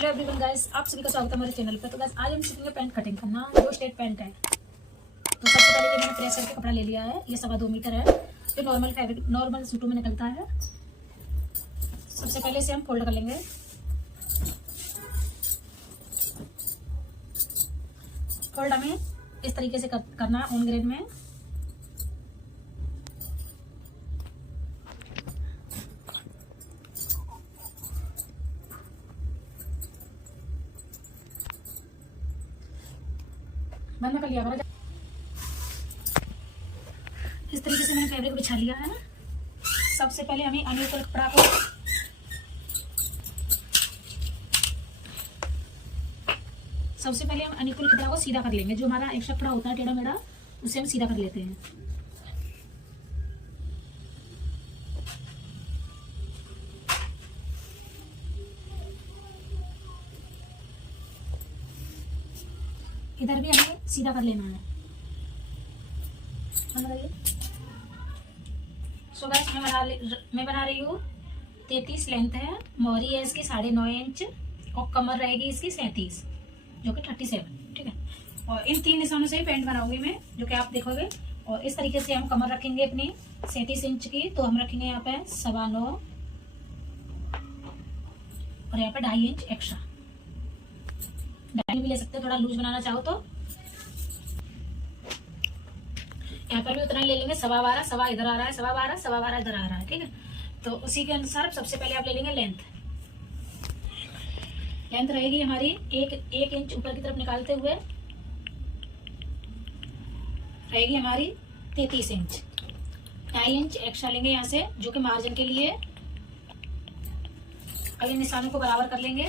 Hello everyone guys, आप सभी का स्वागत है हमारे चैनल पे। तो गाइस आज हम सीखेंगे पैंट कटिंग करना, जो स्ट्रेट पैंट है। तो सबसे पहले ये मैंने प्रेस करके कपड़ा ले लिया है। ये 2.25 मीटर है। ये नॉर्मल फैब्रिक नॉर्मल सूटों में निकलता है। सबसे पहले इसे हम फोल्ड कर लेंगे। फोल्ड हमें इस तरीके से करना है ऑन ग्रेड में। मैंने कर लिया करो। इस तरीके से मैंने फैब्रिक बिछा लिया है ना। सबसे पहले हमें अनइक्वल कपड़ा को सीधा कर लेंगे। जो हमारा एक्स्ट्रा कपड़ा होता है टेढ़ा मेढ़ा, उसे हम सीधा कर लेते हैं। इधर भी हमें सीधा कर लेना है। सो गाइस मैं बना रही हूँ 33 लेंथ है। मोहरी है इसकी 9.5 इंच और कमर रहेगी इसकी 37, जो कि 37। ठीक है। और इन 3 निशानों से ही पैंट बनाऊंगी मैं, जो कि आप देखोगे। और इस तरीके से हम कमर रखेंगे अपनी 37 इंच की। तो हम रखेंगे यहाँ पे 9.25 और यहाँ पे 2.5 इंच एक्स्ट्रा। 2.5 भी ले सकते हो, थोड़ा लूज बनाना चाहो तो। यहाँ पर भी उतना ही ले लेंगे। 12.25 सवा इधर आ रहा है, 12.25 सवा इधर आ रहा है। ठीक है। तो उसी के अनुसार सबसे पहले आप ले लेंगे लेंथ। लेंथ रहेगी हमारी एक इंच ऊपर की तरफ निकालते हुए रहेगी हमारी 33 इंच। 2.5 इंच एक्स्ट्रा लेंगे यहाँ से, जो कि मार्जिन के लिए। अब इन निशानों को बराबर कर लेंगे।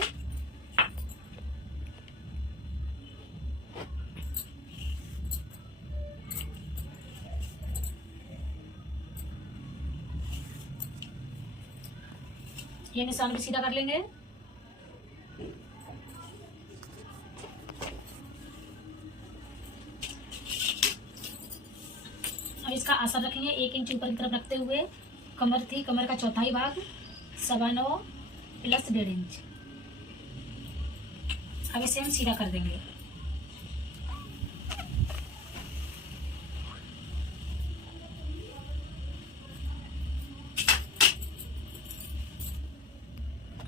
ये निशान भी सीधा कर लेंगे। अब इसका आसन रखेंगे 1 इंच ऊपर की तरफ रखते हुए। कमर थी, कमर का चौथाई भाग 9.25 प्लस 1.5 इंच। अब इसे हम सीधा कर देंगे।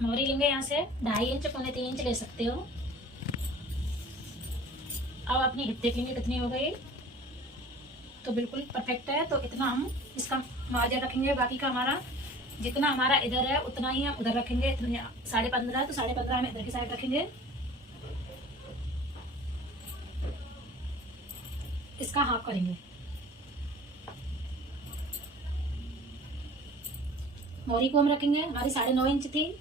मोहरी लेंगे यहाँ से 2.5 इंच, 2.25 इंच ले सकते हो। अब अपनी हिप देख लेंगे कितनी हो गई। तो बिल्कुल परफेक्ट है। तो इतना हम इसका मार्जिन रखेंगे। बाकी का हमारा जितना हमारा इधर है उतना ही हम उधर रखेंगे। 15.5 है तो 15.5 हम इधर की साइड रखेंगे। इसका हाफ करेंगे। मोहरी को हम रखेंगे, हमारी 9.5 इंच थी,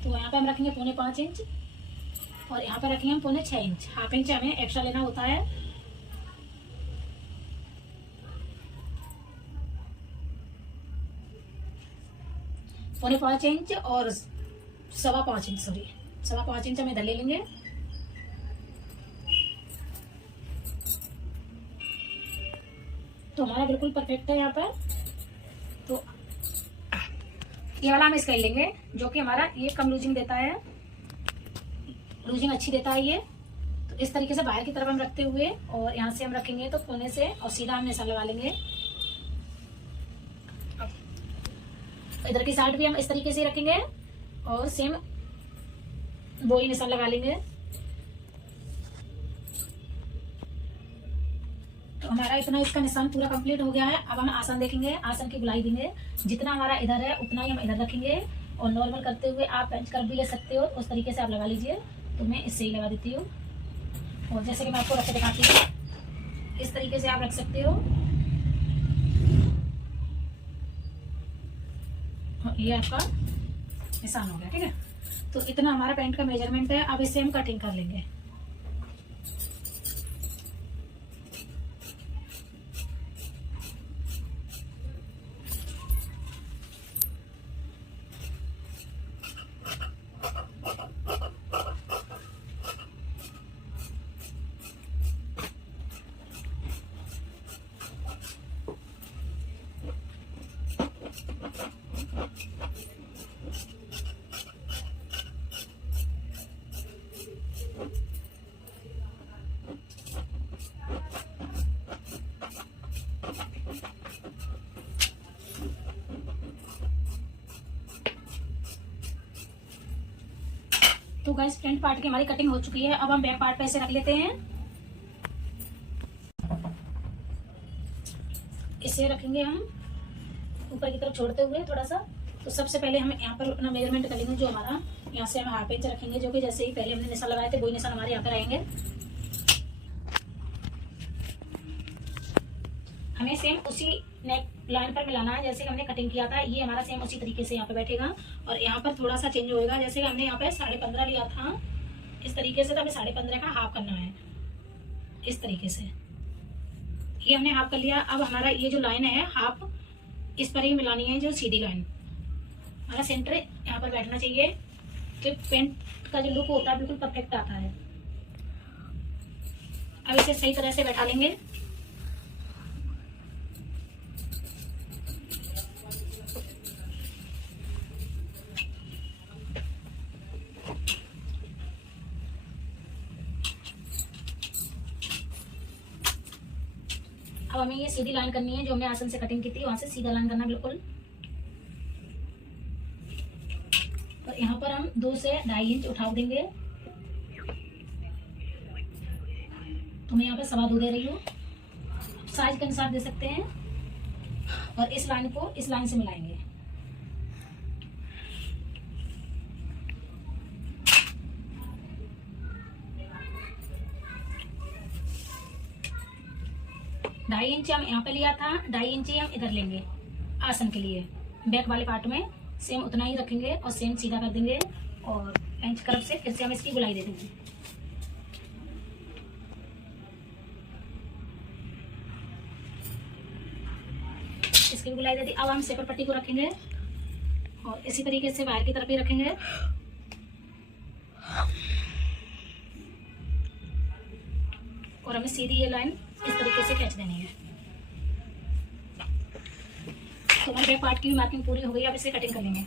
तो यहाँ पे हम रखेंगे 4.25 इंच। और यहाँ पे रखेंगे हम 4.6 इंच। हाफ इंच हमें एक्स्ट्रा लेना होता है। पौने 5 इंच और 5.25 इंच, सॉरी 5.25 इंच हम इधर ले लेंगे। तो हमारा बिल्कुल परफेक्ट है यहाँ पर। तो ये वाला हम इसका ले लेंगे, जो कि हमारा ये कम लूजिंग देता है, लूजिंग अच्छी देता है ये। तो इस तरीके से बाहर की तरफ हम रखते हुए और यहाँ से हम रखेंगे तो कोने से और सीधा हम निशान लगा लेंगे। इधर की साइड भी हम इस तरीके से रखेंगे और सेम 2 ही निशान लगा लेंगे। तो हमारा इतना इसका निशान पूरा कंप्लीट हो गया है। अब हम आसन देखेंगे, आसन की गुलाई देंगे। जितना हमारा इधर है उतना ही हम इधर रखेंगे। और नॉर्मल करते हुए आप बेंच कर भी ले सकते हो, उस तरीके से आप लगा लीजिए। तो मैं इससे ही लगा देती हूँ। और जैसे कि मैं आपको रख के दिखाती हूँ, इस तरीके से आप रख सकते हो। ये आपका निशान हो गया। ठीक है। तो इतना हमारा पैंट का मेजरमेंट है। अब इसे हम कटिंग कर लेंगे। तो गाइस फ्रंट पार्ट की हमारी कटिंग हो चुकी है। अब हम बैक पार्ट पे ऐसे रख लेते हैं, इसे रखेंगे हम ऊपर की तरफ छोड़ते हुए थोड़ा सा। तो सबसे पहले हम यहाँ पर अपना मेजरमेंट कर लेंगे, जो हमारा यहाँ से हम 1/2 इंच रखेंगे, जो कि जैसे ही पहले हमने निशान लगाए थे वही निशान हमारे यहाँ पर आएंगे। हमें सेम उसी नेक लाइन पर मिलाना है जैसे हमने कटिंग किया था, ये हमारा सेम उसी तरीके से यहाँ पे बैठेगा। और यहाँ पर थोड़ा सा चेंज होएगा, जैसे हमने यहाँ पे 15.5 लिया था इस तरीके से, तो हमें 15.5 का हाफ करना है इस तरीके से। ये हमने हाफ कर लिया। अब हमारा ये जो लाइन है हाफ इस पर ही मिलानी है, जो सीधी लाइन हमारा सेंटर यहाँ पर बैठना चाहिए, तो पेंट का जो लुक होता है बिल्कुल परफेक्ट आता है। अब इसे सही तरह से बैठा लेंगे। अब हमें ये सीधी लाइन करनी है, जो हमने आसन से कटिंग की थी वहां से सीधा लाइन करना बिल्कुल। और यहाँ पर हम 2 से 2.5 इंच उठाव देंगे। तो मैं यहाँ पे 2.25 दे रही हूँ, साइज के अनुसार दे सकते हैं। और इस लाइन को इस लाइन से मिलाएंगे। ढाई इंच हम यहाँ पे लिया था, 2.5 इंच ही हम इधर लेंगे आसन के लिए। बैक वाले पार्ट में सेम उतना ही रखेंगे और सेम सीधा कर देंगे। और इंच तरफ से फिर से हम इसकी गुलाई दे देंगे। इसकी भी गुलाई दे दी। अब हम सेपर पट्टी को रखेंगे और इसी तरीके से बाहर की तरफ ही रखेंगे। और हमें सीधी ये लाइन इस तरीके से खींच देनी है। तो हमारे बैक पार्ट की भी मार्किंग पूरी हो गई। अब इसे कटिंग कर लेंगे।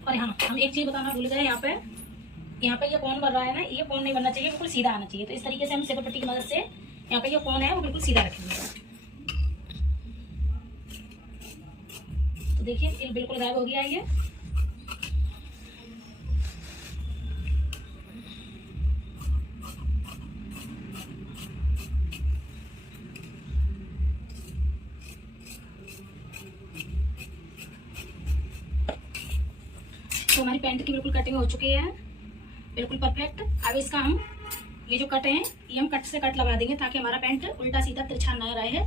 और हाँ, हम एक चीज बताना भूल गए, यहाँ पे ये कोन बन रहा है ना, ये कोन नहीं बनना चाहिए, बिल्कुल सीधा आना चाहिए। तो इस तरीके से हम सेपर पट्टी की मदद से यहाँ पे ये कोन है वो बिल्कुल सीधा रखेंगे। तो देखिए ये बिल्कुल गायब हो गया ये। तो हमारी पैंट की बिल्कुल कटिंग हो चुकी है, बिल्कुल परफेक्ट। अब इसका हम ये जो कट है ये हम कट से कट लगा देंगे, ताकि हमारा पैंट उल्टा सीधा तिरछा ना रहे।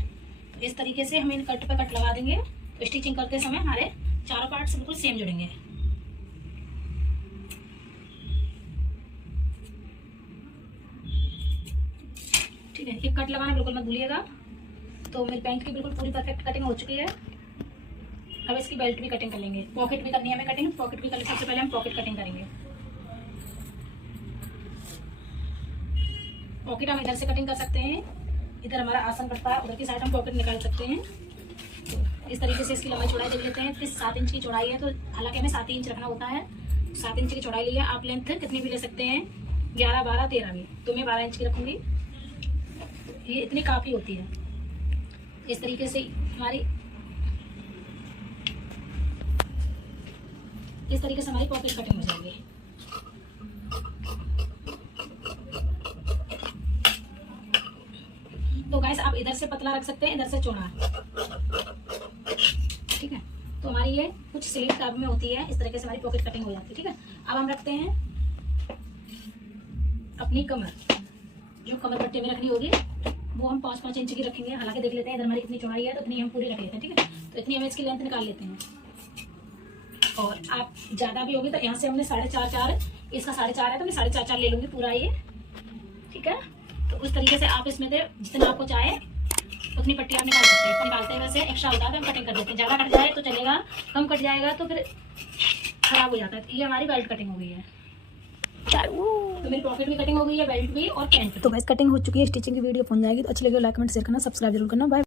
तो इस तरीके से हम इन कट पे कट लगा देंगे। तो स्टिचिंग करते समय हमारे चारों पार्ट्स बिल्कुल सेम जुड़ेंगे। ठीक है, ये कट लगाना बिल्कुल मत भूलिएगा। तो मेरी पैंट की बिल्कुल पूरी परफेक्ट कटिंग हो चुकी है। अब इसकी बेल्ट भी कटिंग कर लेंगे, पॉकेट भी करनी है हमें कटिंग। पॉकेट भी कर, सबसे पहले हम पॉकेट कटिंग करेंगे। पॉकेट हम इधर से कटिंग कर सकते हैं, इधर हमारा आसन पड़ता है, उधर की साइड हम पॉकेट निकाल सकते हैं। तो इस तरीके से इसकी लंबाई चौड़ाई देख लेते हैं। 7 इंच की चौड़ाई है, तो हालांकि हमें 7 इंच रखना होता है। 7 इंच की चौड़ाई ली है। आप लेंथ कितनी भी ले सकते हैं, 11, 12, 13 भी। तो मैं 12 इंच की रखूंगी, ये इतनी काफ़ी होती है। इस तरीके से हमारी पॉकेट कटिंग हो जाएगी। तो गाइस आप इधर से पतला रख सकते हैं, इधर से चौड़ा। ठीक है, तो हमारी ये कुछ स्लीव कर्व में होती है, इस तरीके से हमारी पॉकेट कटिंग हो जाती है। ठीक है, अब हम रखते हैं अपनी कमर। जो कमर पट्टी में रखनी होगी वो हम 5-5 इंच की रखेंगे। हालांकि देख लेते हैं इधर हमारी कितनी चौड़ाई है, तो इतनी हम पूरी रख लेते हैं। ठीक है, तो इतनी हम इसकी लेंथ निकाल लेते हैं। और आप ज्यादा भी होगी तो यहाँ से हमने 4.5, इसका 4.5 है तो मैं 4.5 ले लूंगी पूरा ये। ठीक है, तो उस तरीके से आप इसमें से जितना आपको चाहे उतनी पट्टी आप निकाल सकते हैं। निकालते हैं वैसे एक्स्ट्रा होता है तो हम कटिंग कर देते हैं। ज्यादा कट जाए तो चलेगा, कम कट जाएगा तो फिर खराब हो जाता है। ये हमारी बेल्ट कटिंग हो गई है। तो मेरी पॉकेट भी कटिंग हो गई है, बेल्ट भी और पैंट। तो बस कटिंग हो चुकी है। स्टिचिंग की वीडियो पहुंच जाएगी तो अच्छी लगी लाइक कमेंट शेयर करना, सब्सक्राइब जरूर करना। बाय।